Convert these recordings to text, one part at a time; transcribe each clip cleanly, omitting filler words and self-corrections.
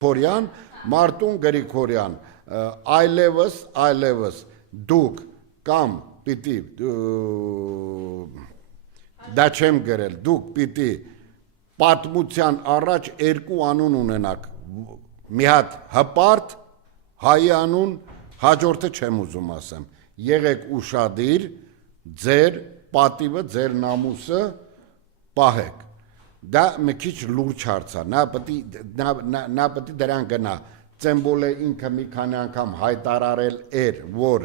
Grigoryan, Martun Grigoryan, այլևս դուք կամ պիտի դա չեմ գրել, դուք պիտի պատմության առաջ երկու անուն ունենաք, մի հատ հպարտ, հայի անուն, հաջորդը չեմ ուզում ասեմ, եղեք ուշադիր, ձեր պատիվը, ձեր նամուսը պահեք, դա մի քիչ լուրջ հարց է, նա պետք է դրան գնա, Ծեմբոլը ինքը մի քանի անգամ հայտարարել էր, որ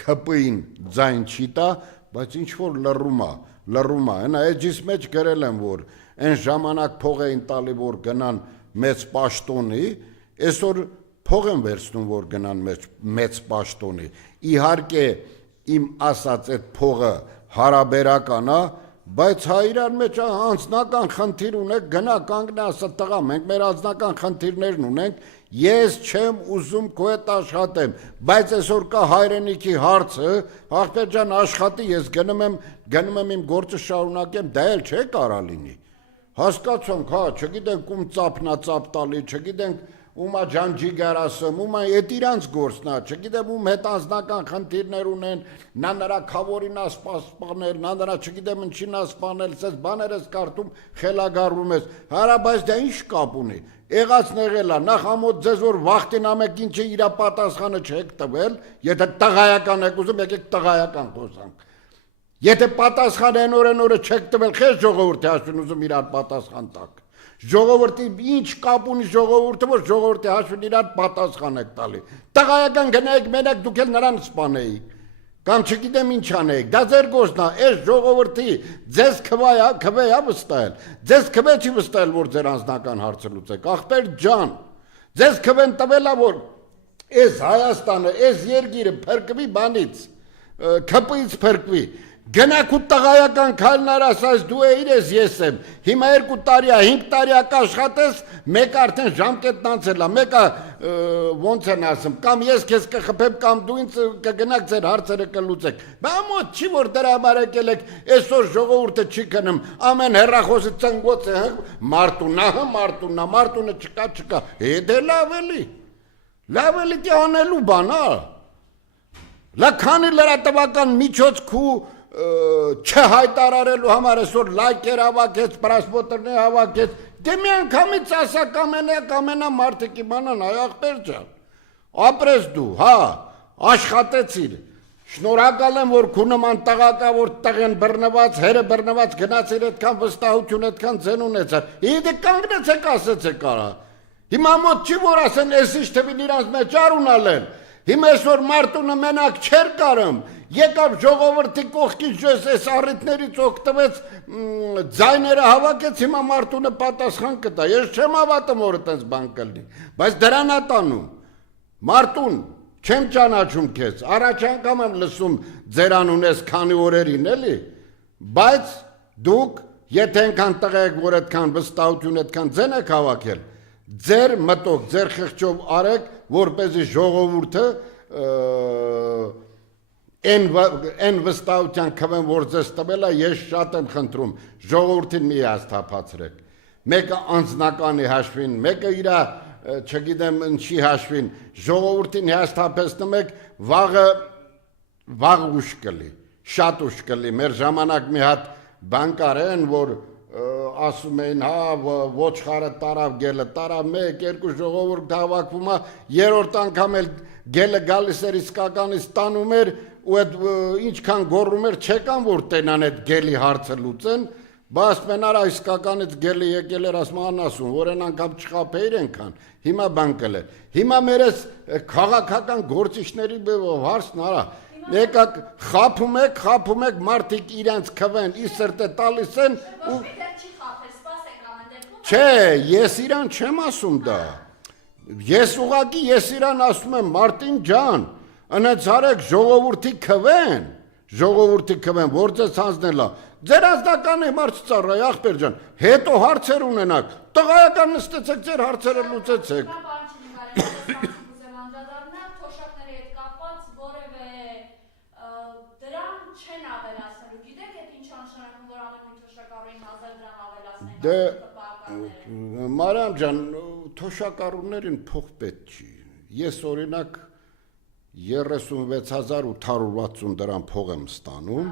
ՔՊ-ին ձայն չի տա, բայց ինչ որ լռում է, հենա էջիս մեջ գրել եմ, որ այն ժամանակ փող էին տալի, որ գնան մեծ պաշտոնի, այսօր փող են վերցնում, որ գնան մեծ պաշտոնի, իհարկե իմ ասած այդ փողը հարաբերական է, բայց հա իրար մեջ անձնական խնդիր ունեք, գնա կանգնա ասա տղա, մենք մեր անձնական խնդիրներն ունենք, ես չեմ ուզում քո հետ աշխատեմ, բայց այսօր կա հայրենիքի հարցը, ախպեր ջան աշխատի, ես գնում եմ իմ գործը շարունակեմ, դա էլ չէ կարա լինի, հասկացանք, հա, չգիտենք ում ծափնա-ծափ տալի, չգիտենք ումա ջանջիգար ասում, ումա էդ իրանց գործնա, չգիտեմ ում հետ անձնական խնդիրներ ունեն, նա նրա քավորին ասպանել, նա նրա չգիտեմ ինչին ասպանել, սես բաներս կարդում, խելագարվում ես, հարա, բայց դա ինչ կապ ունի, եղածն եղել է, նախ ամոթ ձեզ որ վախտին ամեք ինչը իրա պատասխանը չեք տվել, եթե տղայական եք ուզում, եկեք տղայական խոսանք, եթե պատասխան օրը չեք տվել, խես ժողովուրդի հաշվին ուզում իրար պատասխան տակ, ժողովրդի ինչ կապ ունի ժողովուրդը, որ ժողովրդի հաշվին իրար պատասխան եք տալի, տղայական գնայիք մենակ դուք էլ նրան սպանեիք, կամ չգիտեմ ինչ անեիք, դա ձեր գործն է, այս ժողովրդի ձեզ քվեա վստահել, ձեզ քվե չի վստահել, որ ձեր անձնական հարցը լուծեք, ախպեր ջան, ձեզ քվեն տվել է, որ այս Հայաստանը, այս երկիրը փրկվի բանից, ՔՊ-ից փրկվի, գնաք ու տղայական քայլներ ասած դու ես ես եմ, հիմա 2 տարի, 5 տարի աշխատես, մեկ արդեն ժամկետն անցել է, մեկը ոնց են ասում, կամ ես քեզ կխփեմ, կամ դու ինձ կգնաք ձեր հարցերը կլուծեք, բամոտ չի որ դրա համար եկել եք, այսօր ժողովուրդը չի քնում, ամեն հեռախոսը ծնգոց է, Մարտունը չկա, դե լավ էլի դե անելու բան, լա քանի լրատվական միջոց քու չհայտարարելու համար այսօր լայքեր հավաքեց, պրասպոտերներ հավաքեց, դե մի անգամից ասա կամենա մարդիկ իմանան, այ ախպեր ջան, ապրես դու, հա, աշխատեցիր, շնորհակալ եմ, որ քու նման տղակա, որ տղեն բռնված, հերը բռնված գնացիր այդքան վստահություն, այդքան ձեն ունեցար, դե կանգնեցեք ասեցեք արա, հիմա մոտ չի որ ասեն ես ինչ թվին իրանց մեջ արունալեն, հիմա այսօր Մարտունը մենակ չեր կարում, եկավ ժողովրդի կողքից այս առիթներից օգտվեց ձայները հավաքեց, հիմա Մարտունը պատասխան կտա, ես չեմ հավատում որ այդպես բան կլինի, բայց դրան է տանում, Մարտուն, չեմ ճանաչում քեզ, առաջ անգամ եմ լսում ձեր անունես քանի օրերին էլի, բայց դուք եթե այնքան տղա եք, որ այդքան վստահություն, այդքան ձեն եք հավաքել, ձեր մտոք, ձեր խղճով արեք, որպեսզի ժողովուրդը այն վստահության քվեն, որ ձեզ տվել է, ես շատ եմ խնդրում, ժողովրդին մի հաստափացրեք, մեկը անձնականի հաշվին, մեկը իր չգիտեմ ինչի հաշվին, ժողովրդին հաստափեցնում եք, վաղ ուշ կլի, շատ ուշ կլի, մեր ժամանակ մի հատ բան կար են, որ ասում էին, հա, ոչխարը տարավ, գելը տարավ, մեկ, երկու ժողովուրդ հավաքվում է, երրորդ անգամ էլ գելը գալիս էր իսկականից տանում էր, ու այդ ինչքան գոռում էր, չեկան, որ տենան այդ գելի հարցը լուծեն, բայց մենար իսկականից գելը եկել էր, ասում անասում, որ են անգամ չխապեիր ենքան, հիմա բան կլեր, հիմա մեր ես քաղաքական գործիչների հարցն արա, եկակ խապում եք, մարդիկ իրանց քվեն, իսրտ է տալիս են, չէ, ես իրան չեմ ասում դա, ես ուղղակի ես իրան ասում եմ, Մարտին ջան, ընեցարեք ժողովուրդի քվեն, որ ձեզ հանձնել է, ձեր ազնական է մարդ ծառայ, ախպեր ջան, հետո հարցեր ունենաք, տղայական նստեցեք, ձեր հարցերը լուծեցեք, Մարիամ ջան, թոշակառուներին փող պետք չի։ Ես օրինակ 36,860 դրամ փող եմ ստանում,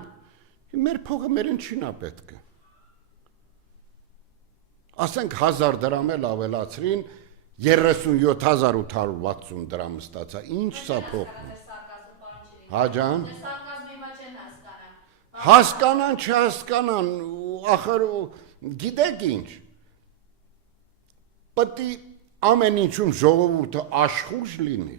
մեր փողը մերին չինա պետք է։ Ասենք 1000 դրամ էլ ավելացրին, 37,860 դրամ ստացա, ինչ սա փողն է։ Հա ջան։ Հասկանան, չհասկանան, ախր գիտեք ինչ, պետք է ամեն ինչում ժողովուրդը աշխույժ լինի,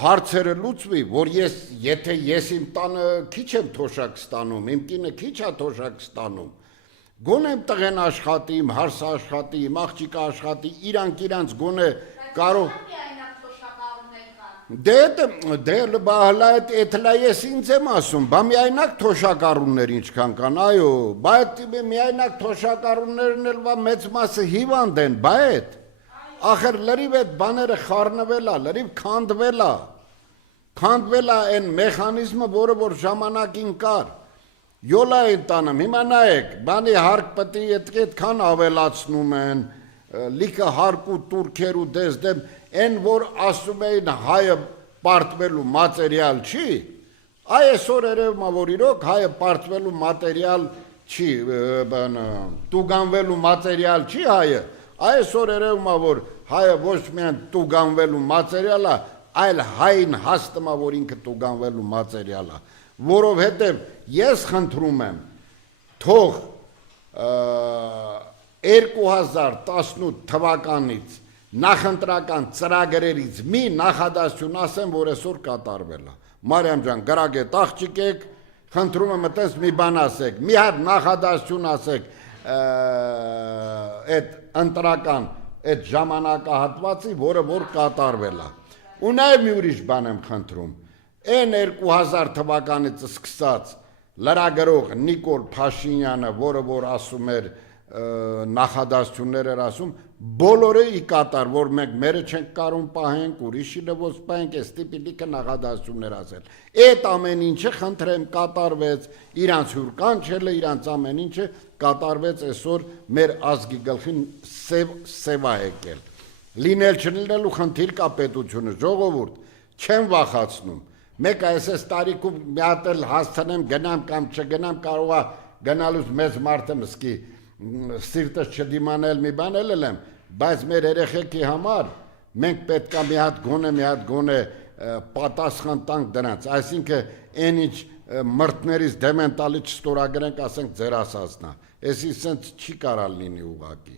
հարցերը լուծվի, որ եթե ես իմ տանը քիչ եմ թոշակ ստանում, իմ կինը քիչ է թոշակ ստանում, գոնե իմ տղեն աշխատի, իմ հարսը աշխատի, իմ աղջիկը աշխատի, իրանք գոնե կարող Դե լբահլա էթլա ես ինձ եմ ասում, բա միայնակ թոշակառուներ ինչքան կան, այո, բա միայնակ թոշակառուներն էլ մեծ մասը հիվանդ են, բա էդ, ախր լրիվ էդ բաները խառնվել է, լրիվ քանդվել է այն մեխանիզմը, որը որ ժամանակին կար, յոլա են տանում, հիմա նայեք, բանի հարկ պտի այդքան ավելացնում են, լիքը հարկ ու տուրքեր ու դες դեմ, են որ ասում էին հայը պարտվելու մատերիալ չի, այսօր երևում է որ իրոք հայը պարտվելու մատերիալ չի, տուգանվելու մատերիալ չի հայը, այսօր երևում է որ հայը ոչ միայն տուգանվելու մատերիալ է, այլ հային հաստում է որ ինքը տուգանվելու մատերիալ է, որովհետև ես խնդրում եմ թող 2018 թվականից նախընտրական ծրագրերից մի նախադասություն ասեմ, որ այսօր կատարվել է։ Մարիամ ջան, գրագետ աղջիկ եք, խնդրում եմ այդպես մի բան ասեք, մի հատ նախադասություն ասեք այդ ընտրական այդ ժամանակահատվածի, որը որ կատարվել է։ Ու նաև մի ուրիշ բան եմ խնդրում։ Այն 2000 թվականից սկսած լրագրող Նիկոլ Փաշինյանը, որը որ ասում էր նախադասություններ էր ասում, բոլորը ի կատար, որ մենք մերը չենք կարում պահենք, ուրիշինը ոնց պահենք, այս տիպի լիքը նախադասություններ ասել։ Այդ ամեն ինչը խնդրեմ կատարվեց, իրանց հյուր կանչելը, իրանց ամեն ինչը կատարվեց այսօր մեր ազգի գլխին սևա եկել։ Լինել չլինելու խնդիր կա պետությունը, ժողովուրդ, չեմ վախացնում։ Մեկ այս տարիքում մի հատ էլ հասցնեմ գնամ կամ չգնամ, կարող է գնալուց մեծ մարդը մսկի սիրտս չդիմանել մի բան էլ եմ, բայց մեր երեխեքի համար մենք պետք է մի հատ գոնե պատասխան տանք դրանց, այսինքն այն ինչ մրտներից դեմենտալի չստորագրենք, ասենք ձեր ասածնա, էսի սենց չի կարալ լինի ուղղակի։